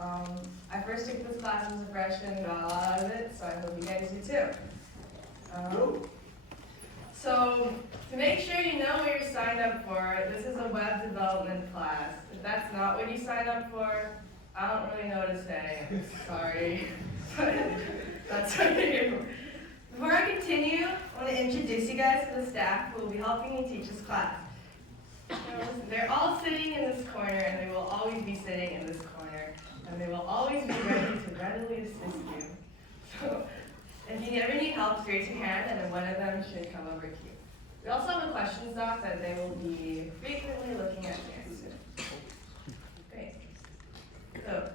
I first took this class as a freshman and got a lot out of it, so I hope you guys do too. So to make sure you know what you're signed up for, this is a web development class. If that's not what you signed up for, I don't really know what to say. I'm sorry. That's what you're here for. Before I continue, I want to introduce you guys to the staff who will be helping me teach this class. They're all sitting in this corner, and they will always be sitting in this corner, and they will always be ready to readily assist you. So, if you ever need help, raise your hand, and then one of them should come over to you. We also have a questions doc that they will be frequently looking at the answer. Great. So,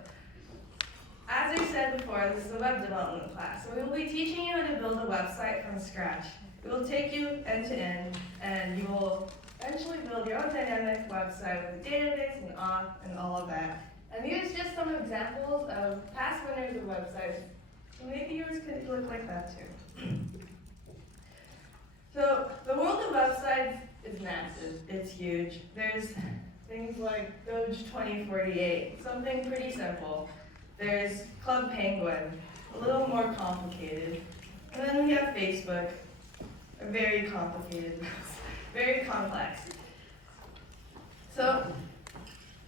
as I said before, this is a web development class. So we will be teaching you how to build a website from scratch. It will take you end to end, and you will eventually build your own dynamic website with a database and auth and all of that. And these are just some examples of past winners of websites. So maybe yours could look like that too. So the world of websites is massive. It's huge. There's things like Doge 2048, something pretty simple. There's Club Penguin, a little more complicated. And then we have Facebook, a very complicated, very complex. So,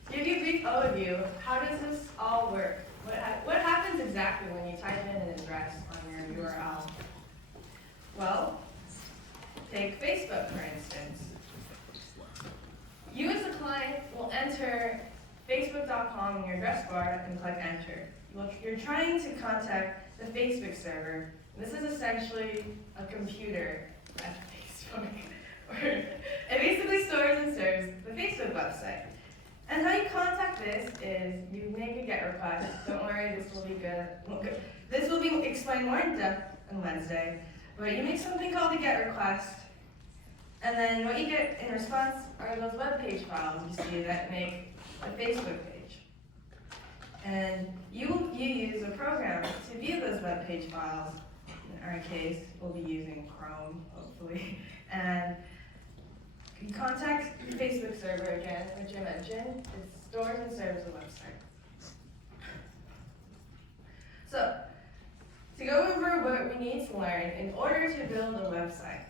to give you a brief overview, how does this all work? What happens exactly when you type in an address on your URL? Well, take Facebook for instance. You as a client will enter facebook.com in your address bar and click enter. You're trying to contact the Facebook server. This is essentially a computer at Facebook. It basically stores and serves the Facebook website. And how you contact this is you make a GET request. Don't worry, this will be good. This will be explained more in depth on Wednesday. But you make something called a GET request. And then what you get in response are those web page files you see that make a Facebook page. And you use a program to view those web page files. In our case, we'll be using Chrome, hopefully. And you contact the Facebook server again, which I mentioned. It stores and serves the website. So, to go over what we need to learn in order to build a website.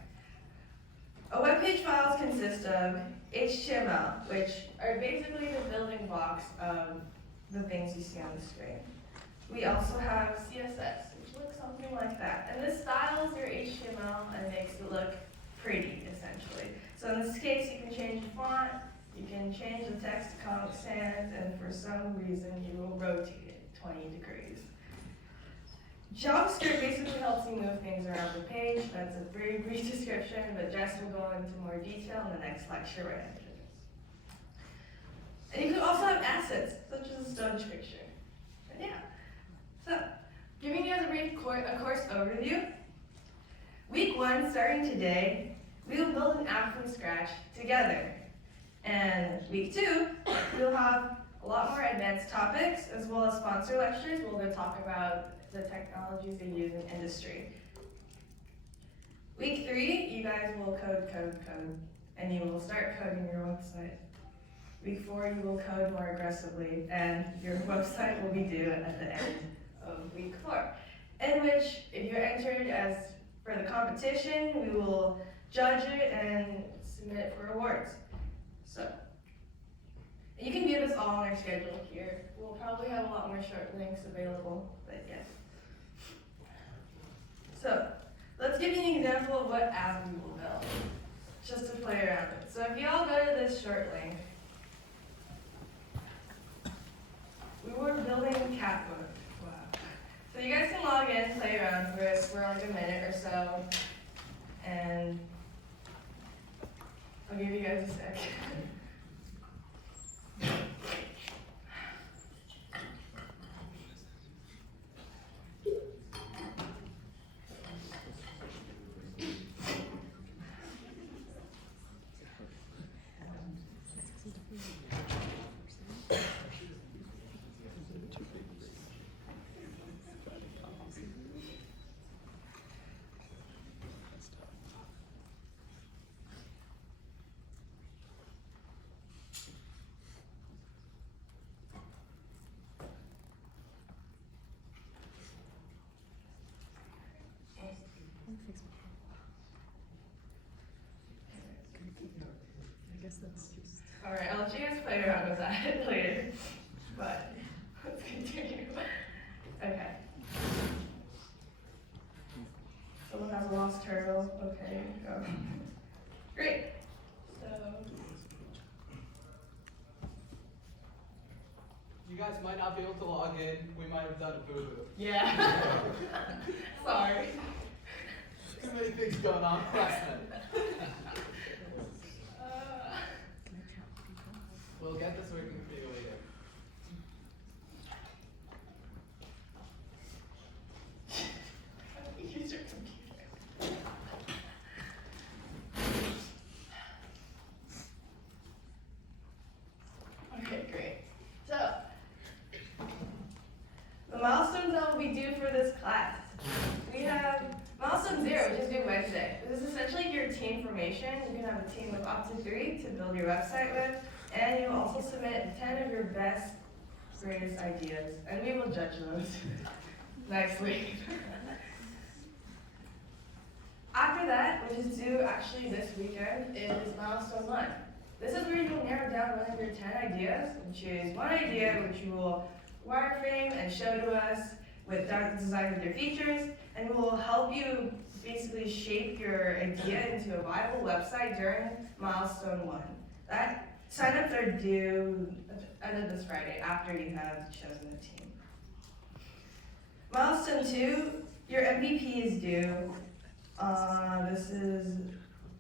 A web page files consist of HTML, which are basically the building blocks of the things you see on the screen. We also have CSS, which looks something like that. And this styles your HTML and makes it look pretty, essentially. So in this case, you can change the font, you can change the text to Comic Sans, and for some reason, you will rotate it 20 degrees. JavaScript basically helps you move things around the page. That's a very brief description, but Jess will go into more detail in the next lecture right after this. And you can also have assets, such as a Doge picture. But yeah, so giving you a brief course overview. Week 1, starting today, we will build an app from scratch together. And week 2, we'll have a lot more advanced topics, as well as sponsor lectures. We'll go talk about the technologies they use in industry. Week 3, you guys will code, and you will start coding your website. Week 4, you will code more aggressively, and your website will be due at the end of week 4. In which, if you're entered as for the competition, we will judge it and submit it for awards. So, you can view this all on our schedule here. We'll probably have a lot more short links available, but yes. So, let's give you an example of what app we will build, just to play around with. So if you all go to this short link, we were building cat mode. Wow. So you guys can log in, play around with it for like a minute or so, and I'll give you guys a sec. All right, I'll let you guys play around with that later. But let's continue. Okay. Someone has a lost turtle. Okay, go. Great. So. You guys might not be able to log in. We might have done a boo-boo. Yeah. Sorry. Too many things going on last night. We'll get this working for you later. Use your computer. Okay, great. So, the milestones that will be due for this class. We have milestone 0, which is due Wednesday. This is essentially your team formation. You can have a team of up to 3 to build your website with, and you will also submit 10 of your best, greatest ideas, and we will judge those nicely. After that, which is due actually this weekend, is milestone 1. This is where you will narrow down one of your 10 ideas and choose one idea which you will wireframe and show to us with design with your features, and we will help you basically shape your idea into a viable website during milestone 1. That signups are due end of this Friday after you have chosen a team. Milestone 2, your MVP is due. This is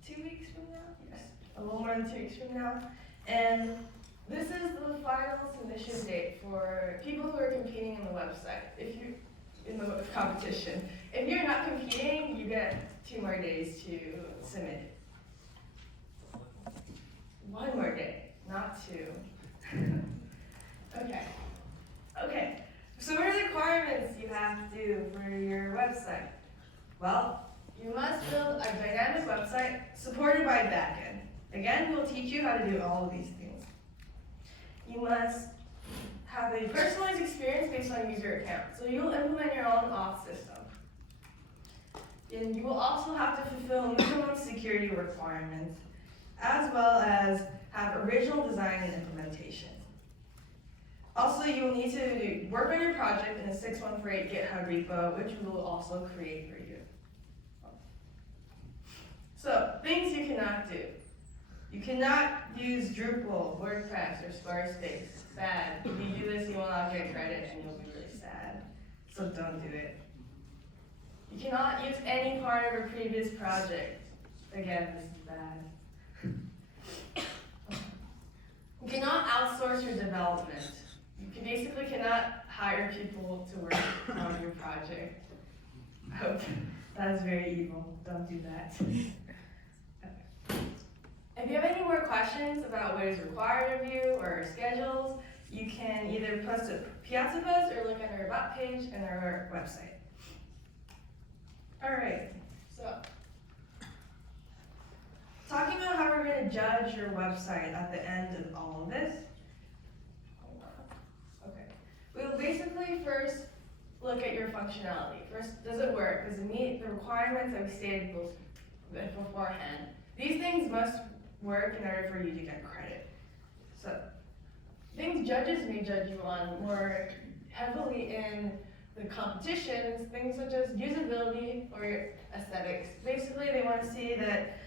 2 weeks from now? Yes, a little more than 2 weeks from now. And this is the final submission date for people who are competing in the website. If you're in the competition. If you're not competing, you get 2 more days to submit it. 1 more day, not 2. Okay. So what are the requirements you have to do for your website? Well, you must build a dynamic website supported by backend. Again, we'll teach you how to do all of these things. You must have a personalized experience based on user account. So you'll implement your own auth system. And you will also have to fulfill minimum security requirements, as well as have original design and implementation. Also, you will need to work on your project in a 6148 GitHub repo, which we will also create for you. So, things you cannot do. You cannot use Drupal, WordPress, or Squarespace. Bad. If you do this, you will not get credit and you'll be really sad. So don't do it. You cannot use any part of a previous project. Again, this is bad. You cannot outsource your development. You basically cannot hire people to work on your project. I hope that is very evil. Don't do that. If you have any more questions about what is required of you or our schedules, you can either post a Piazza post or look at our About page and our website. All right, so talking about how we're going to judge your website at the end of all of this. Okay, we will basically first look at your functionality. First, does it work? Does it meet the requirements that we stated beforehand? These things must work in order for you to get credit. So, things judges may judge you on more heavily in the competitions, things such as usability or your aesthetics. Basically, they want to see that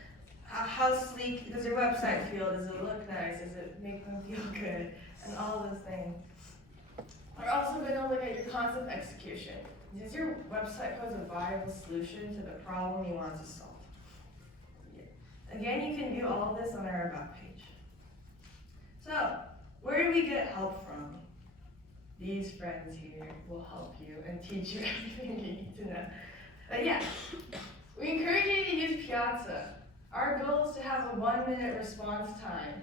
how sleek does your website feel? Does it look nice? Does it make them feel good? And all those things. We're also going to look at your concept execution. Does your website pose a viable solution to the problem you want to solve? Again, you can view all of this on our About page. So, where do we get help from? These friends here will help you and teach you everything you need to know. But yeah, we encourage you to use Piazza. Our goal is to have a 1-minute response time.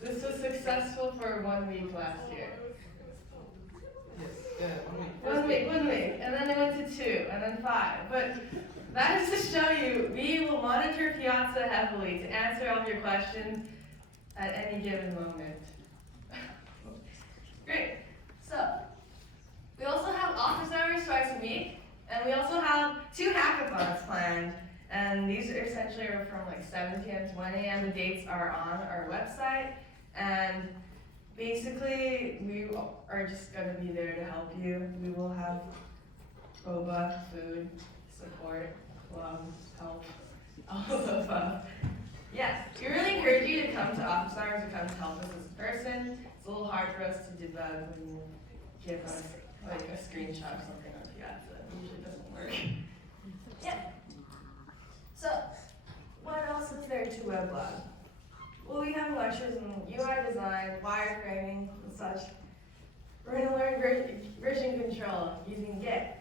This was successful for 1 week last year. Yes, yeah, 1 week. 1 week, and then it went to 2, and then 5. But that is to show you, we will monitor Piazza heavily to answer all of your questions at any given moment. Great. So, we also have office hours twice a week, and we also have 2 hackathons planned And these are essentially are from like 7 p.m. to 1 a.m. The dates are on our website. And basically, we are just going to be there to help you. We will have boba, food, support, love, help, all of the above. Yes, we really encourage you to come to office hours or come to help us as a person. It's a little hard for us to debug when you give us like a screenshot of something on the app, so it usually doesn't work. Yeah. So, what else is there to weblog? Well, we have lectures in UI design, wireframing, and such. We're going to learn version control using Git.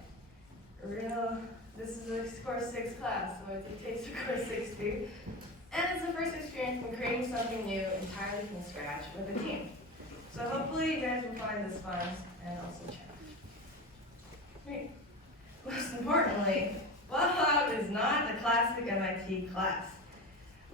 This is a course 6 class, so it takes a course 6 too. And it's the first experience in creating something new entirely from scratch with a team. So hopefully you guys will find this fun and also challenging. Great. Most importantly, WebLog is not a classic MIT class.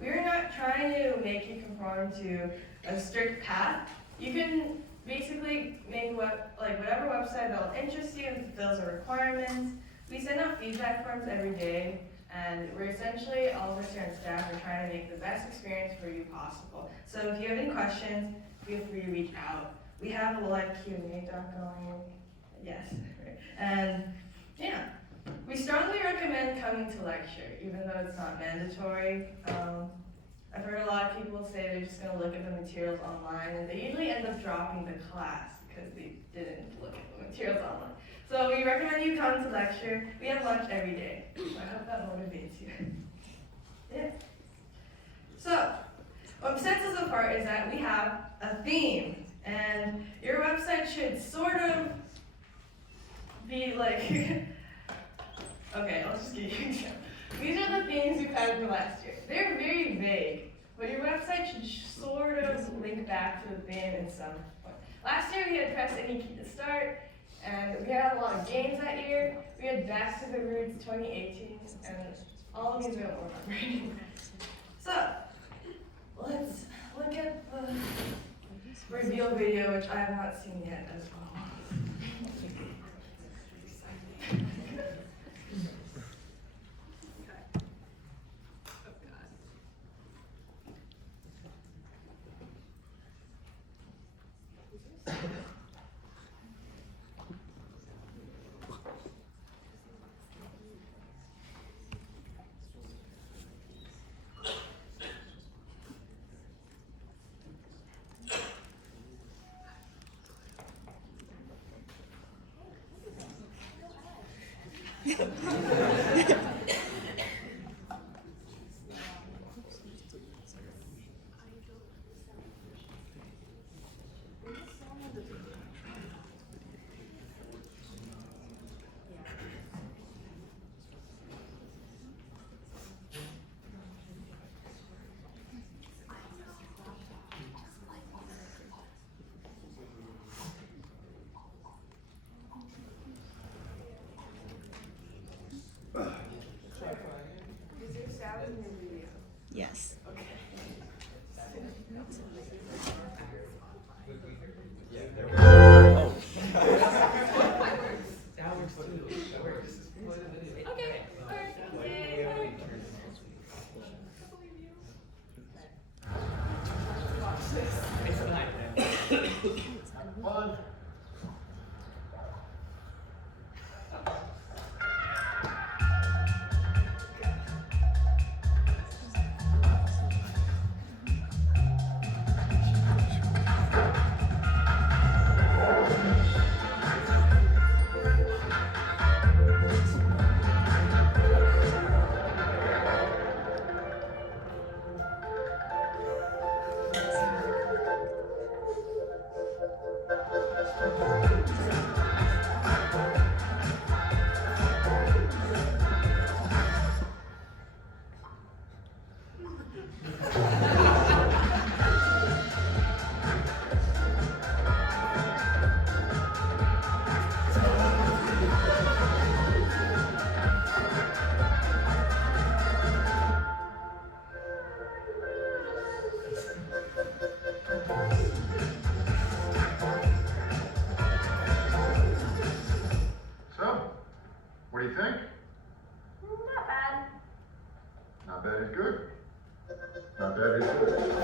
We are not trying to make you conform to a strict path. You can basically make whatever website that will interest you and fulfills the requirements. We send out feedback forms every day, and we're essentially, all of us here on staff are trying to make the best experience for you possible. So if you have any questions, feel free to reach out. We have a live Q&A doc going. Yes, right. And yeah, we strongly recommend coming to lecture, even though it's not mandatory. I've heard a lot of people say they're just going to look at the materials online, and they usually end up dropping the class because they didn't look at the materials online. So we recommend you come to lecture. We have lunch every day, so I hope that motivates you. Yeah. So, what sets us apart is that we have a theme, and your website should sort of be like, okay, I'll just give you an example. These are the themes we've had for last year. They're very vague, but your website should sort of link back to the theme in some point. Last year we had press any key to start, and we had a lot of games that year. We had Back to the Roots 2018, and all of these we don't remember. So, let's look at the reveal video, which I have not seen yet as well. Yes. Not bad is good. Not bad is good.